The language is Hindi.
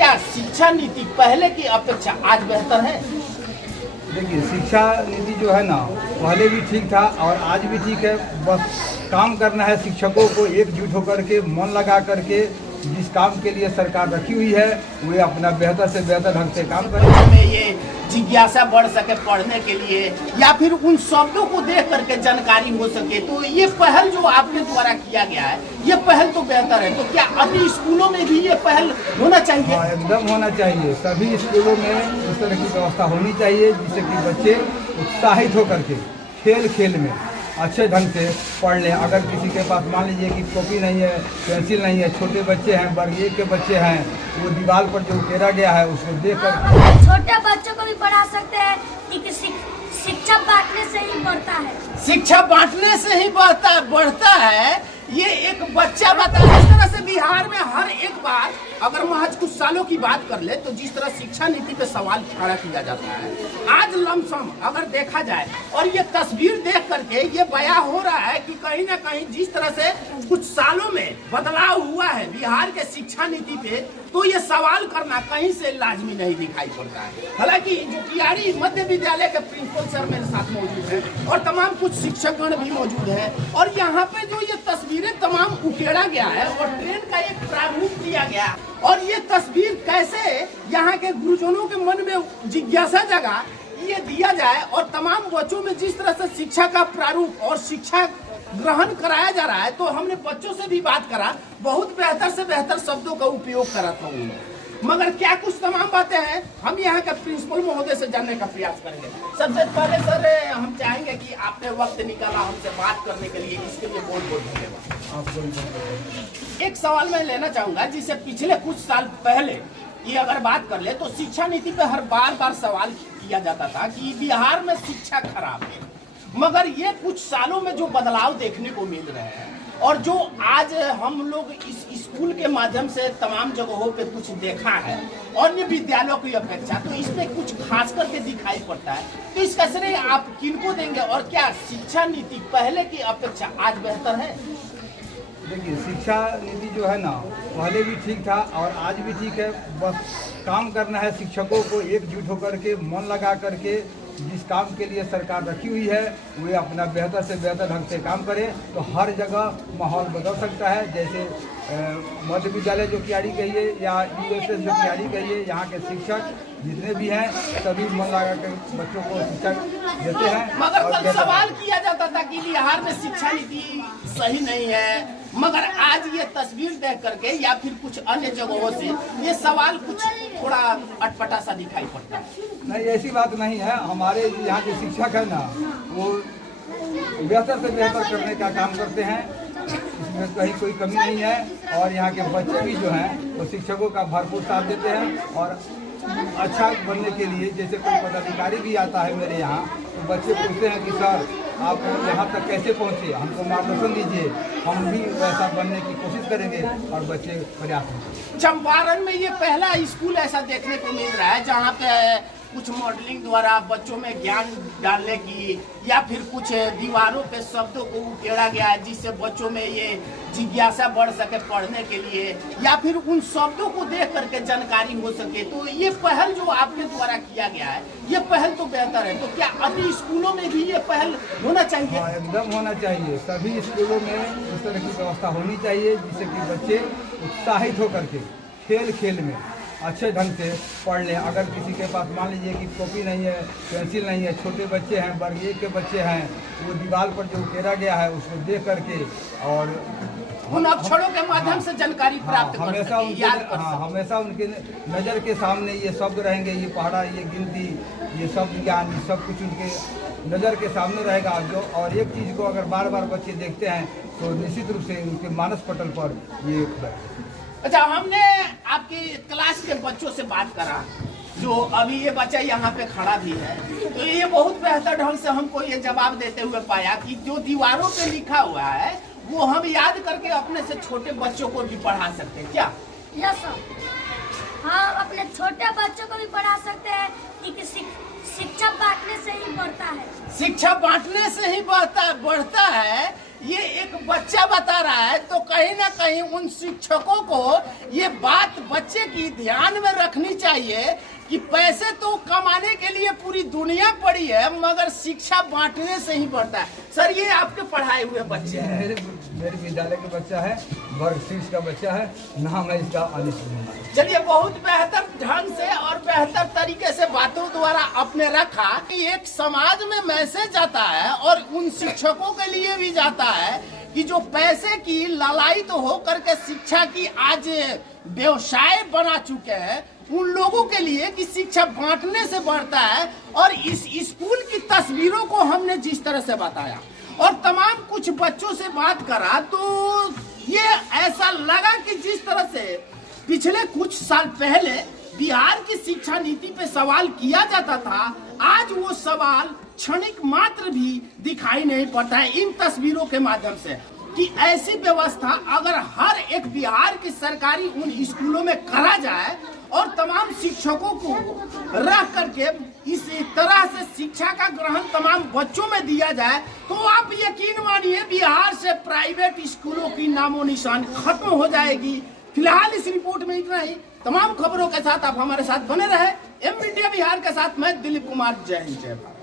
क्या शिक्षा नीति पहले की अपेक्षा आज बेहतर है? देखिए, शिक्षा नीति जो है ना, पहले भी ठीक था और आज भी ठीक है। बस काम करना है शिक्षकों को एकजुट होकर के, मन लगा करके। जिस काम के लिए सरकार रखी हुई है वे अपना बेहतर से बेहतर ढंग से काम करें। हमें ये जिज्ञासा बढ़ सके पढ़ने के लिए, या फिर उन शब्दों को देख करके जानकारी हो सके, तो ये पहल जो आपके द्वारा किया गया है, ये पहल तो बेहतर है। तो क्या अभी स्कूलों में भी ये पहल होना चाहिए? हाँ, एकदम होना चाहिए। सभी स्कूलों में इस तरह की व्यवस्था होनी चाहिए जिससे कि बच्चे उत्साहित होकर के खेल खेल में अच्छे ढंग से पढ़ लें। अगर किसी के पास मान लीजिए कि कॉपी नहीं है, पेंसिल नहीं है, छोटे बच्चे हैं, वर्ग 1 के बच्चे हैं, वो दीवार पर जो उकेरा गया है उसको देख कर छोटे बच्चों को भी पढ़ा सकते हैं कि शिक्षा बांटने से ही बढ़ता है। शिक्षा बांटने से ही बढ़ता है। ये एक बच्चा बता, इस तरह से बिहार में हर एक बार अगर महज कुछ सालों की बात कर ले तो जिस तरह शिक्षा नीति पे सवाल खड़ा किया जाता है, आज लमसम अगर देखा जाए और ये तस्वीर देख करके ये बयां हो रहा है कि कहीं ना कहीं जिस तरह से कुछ सालों में बदलाव हुआ है बिहार के शिक्षा नीति पे, तो ये सवाल करना कहीं से लाजमी नहीं दिखाई पड़ता है। हालांकि जो कियाड़ी मध्य विद्यालय के प्रिंसिपल सर मेरे साथ मौजूद है और तमाम कुछ शिक्षकगण भी मौजूद है, और यहाँ पे जो ये तस्वीरें तमाम उकेरा गया है और ट्रेन का एक प्रारूप दिया गया, और ये तस्वीर कैसे यहाँ के गुरुजनों के मन में जिज्ञासा जगा ये दिया जाए, और तमाम बच्चों में जिस तरह से शिक्षा का प्रारूप और शिक्षा ग्रहण कराया जा रहा है, तो हमने बच्चों से भी बात करा, बहुत बेहतर से बेहतर शब्दों का उपयोग करा था उन्होंने। मगर क्या कुछ तमाम बातें हैं हम यहाँ के प्रिंसिपल महोदय से जानने का प्रयास करेंगे। सबसे पहले सर हम चाहेंगे कि आपने वक्त निकाला हमसे बात करने के लिए, इसके लिए बहुत बहुत धन्यवाद। एक सवाल मैं लेना चाहूंगा, जिसे पिछले कुछ साल पहले की अगर बात कर ले तो शिक्षा नीति पे हर बार सवाल किया जाता था कि बिहार में शिक्षा खराब है, मगर ये कुछ सालों में जो बदलाव देखने को मिल रहे हैं और जो आज हम लोग इस स्कूल के माध्यम से तमाम जगहों पे कुछ देखा है अन्य विद्यालयों की अपेक्षा, तो इसमें कुछ खास करके दिखाई पड़ता है, तो इसका श्रेय आप किनको देंगे? और क्या शिक्षा नीति पहले की अपेक्षा आज बेहतर है? देखिए, शिक्षा नीति जो है ना, पहले भी ठीक था और आज भी ठीक है। बस काम करना है शिक्षकों को एकजुट होकर के, मन लगा करके। जिस काम के लिए सरकार रखी हुई है वे अपना बेहतर से बेहतर ढंग से काम करें, तो हर जगह माहौल बदल सकता है। जैसे मध्य विद्यालय जो कियाड़ी कहिए या यूएसएस जो कियाड़ी कहिए, यहाँ के शिक्षक जितने भी हैं सभी मन लगा कर बच्चों को शिक्षा देते हैं। मगर कल सवाल किया जाता था कि बिहार में शिक्षा नीति सही नहीं है, मगर आज ये तस्वीर देख करके या फिर कुछ अन्य जगहों से ये सवाल कुछ थोड़ा अटपटा सा दिखाई पड़ता है। नहीं, ऐसी बात नहीं है। हमारे यहाँ के शिक्षक है ना, वो बेहतर से बेहतर करने का काम करते हैं, इसमें कहीं कोई कमी नहीं है। और यहाँ के बच्चे भी जो हैं वो शिक्षकों का भरपूर साथ देते हैं। और अच्छा बनने के लिए जैसे कोई पदाधिकारी भी आता है मेरे यहाँ, तो बच्चे पूछते हैं कि सर आप यहाँ तक कैसे पहुँचे, हमको मार्गदर्शन दीजिए, हम भी वैसा बनने की कोशिश करेंगे। और बच्चे प्रयास करते हैं। चंपारण में ये पहला स्कूल ऐसा देखने को मिल रहा है जहाँ पे कुछ मॉडलिंग द्वारा बच्चों में ज्ञान डालने की या फिर कुछ दीवारों पे शब्दों को उकेरा गया है जिससे बच्चों में ये जिज्ञासा बढ़ सके पढ़ने के लिए, या फिर उन शब्दों को देख करके जानकारी हो सके, तो ये पहल जो आपके द्वारा किया गया है ये पहल तो बेहतर है। तो क्या अभी स्कूलों में भी ये पहल होना चाहिए? हाँ, एकदम होना चाहिए। सभी स्कूलों में इस तरह की व्यवस्था होनी चाहिए जिससे कि बच्चे उत्साहित होकर के खेल खेल में अच्छे ढंग से पढ़ लें। अगर किसी के पास मान लीजिए कि कॉपी नहीं है, पेंसिल नहीं है, छोटे बच्चे हैं, वर्ग 1 के बच्चे हैं, वो दीवार पर जो उकेरा गया है उसको देख करके और उन अक्षरों के माध्यम से जानकारी प्राप्त कर हमेशा सके, उनके याद कर सके। हमेशा उनके नज़र के सामने ये शब्द रहेंगे, ये पढ़ा, ये गिनती, ये शब्द ज्ञान, ये सब कुछ उनके नज़र के सामने रहेगा। जो और एक चीज़ को अगर बार बार बच्चे देखते हैं तो निश्चित रूप से उनके मानस पटल पर ये। अच्छा, हमने आपकी क्लास के बच्चों से बात करा, जो अभी ये बच्चा यहाँ पे खड़ा भी है, तो ये बहुत बेहतर ढंग से हमको ये जवाब देते हुए पाया कि जो दीवारों पे लिखा हुआ है वो हम याद करके अपने से छोटे बच्चों को भी पढ़ा सकते हैं। क्या? यस सर, हाँ, अपने छोटे बच्चों को भी पढ़ा सकते हैं कि शिक्षा बांटने से ही बढ़ता है। शिक्षा बांटने से ही बढ़ता है। ये एक बच्चा बता रहा है, तो कहीं ना कहीं उन शिक्षकों को ये बात बच्चे की ध्यान में रखनी चाहिए कि पैसे तो कमाने के लिए पूरी दुनिया पड़ी है, मगर शिक्षा बांटने से ही बढ़ता है। सर, ये आपके पढ़ाए हुए बच्चे हैं? मेरे विद्यालय का बच्चा है, वर्ग 6 का बच्चा है, नाम है इसका अनिश कुमार। चलिए, बहुत बेहतर ढंग से और बेहतर तरीके से बातों द्वारा आपने रखा कि एक समाज में मैसेज जाता है और उन शिक्षकों के लिए भी जाता है कि जो पैसे की लालायित हो करके शिक्षा की आज व्यवसाय बना चुके हैं, उन लोगों के लिए कि शिक्षा बांटने से बढ़ता है। और इस स्कूल की तस्वीरों को हमने जिस तरह से बताया और तमाम कुछ बच्चों से बात करा, तो ये ऐसा लगा कि जिस तरह से पिछले कुछ साल पहले बिहार की शिक्षा नीति पे सवाल किया जाता था, आज वो सवाल क्षणिक मात्र भी दिखाई नहीं पड़ता है इन तस्वीरों के माध्यम से कि ऐसी व्यवस्था अगर हर एक बिहार की सरकारी उन स्कूलों में करा जाए और तमाम शिक्षकों को रख करके इस तरह से शिक्षा का ग्रहण तमाम बच्चों में दिया जाए, तो आप यकीन मानिए बिहार से प्राइवेट स्कूलों की नामो निशान खत्म हो जाएगी। फिलहाल इस रिपोर्ट में इतना ही। तमाम खबरों के साथ आप हमारे साथ बने रहे। एम मीडिया बिहार के साथ मैं दिलीप कुमार। जय हिंद, जय भारत।